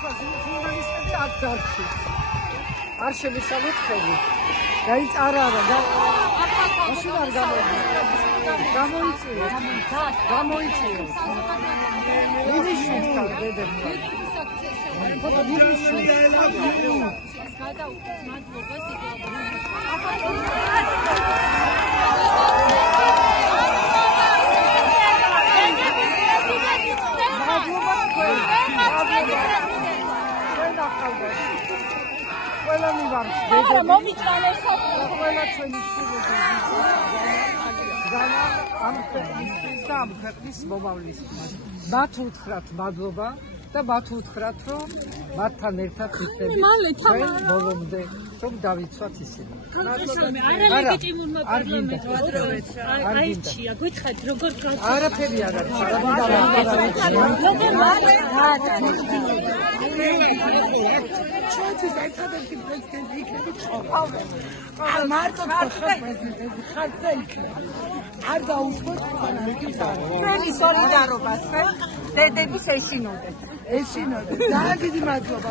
ჟურნალისტები აქ დარჩი. არ შემიშალოთ ხელი. გაიწარა რა და მაშინ არ გამოიწვია. მინიშნით დედებმა. ხოდა მინიშნით. გადაუხდით მადლობას ყველა მივართ დედები მომიწყალე საქმე ყველა ჩვენი ამ ქვეყნის მომავლის მათ უთხრათ მადლობა და მათ უთხრათ რომ მათთან ერთად ვიქნებით ჩვენ ბოლომდე რომ დავიცვათ ისინი არა ლეგიტიმურმა პარლამენტმა აირჩია გითხარით როგორ არაფერი არ არის ჩვენთვის ერთადერთი პრეზიდენტი იქნება ყოფავდა. არ მარტო პრეზიდენტი ხარდა იქნება. არ გაუშვოთ ჩვენი სოლიდარობას, დედების ეშინოდეთ. ეშინოდეთ. ძალიან დიდი მადლობა.